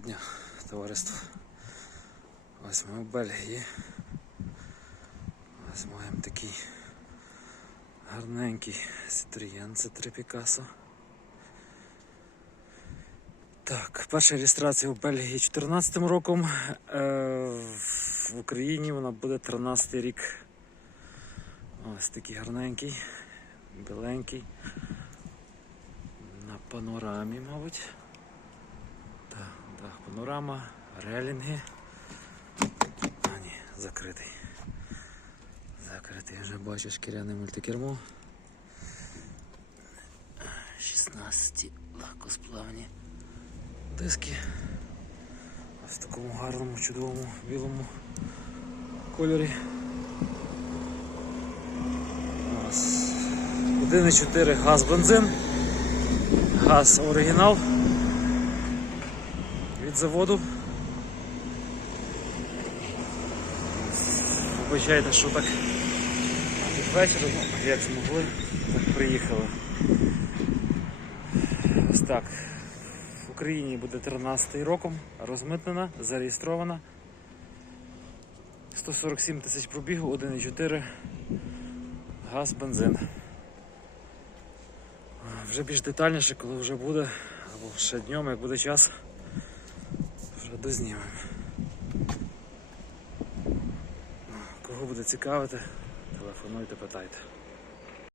дня, товариство. Ось ми в Бельгії. Ось маємо такий гарненький Citroën C3 Picasso. Так, перша реєстрація в Бельгії 2014 роком. Е, в Україні вона буде 13 рік. Ось такий гарненький, біленький. На панорамі, мабуть. Так, так, панорама, релінги. А, ні, закритий. Закритий, вже бачу шкіряне мультикермо. 16 легкосплавні диски. В такому гарному, чудовому білому кольорі. Ось 1,4 газ бензин. Газ оригінал від заводу. Вибачайте, що так під вечір, ну, як змогли, так приїхали. Ось так. В Україні буде 13 роком, розмитнена, зареєстрована. 147 тисяч пробігу, 1,4 газ, бензин. Вже більш детальніше, коли вже буде, або ще днем, як буде час, дознімемо. Кого буде цікавити, телефонуйте, питайте.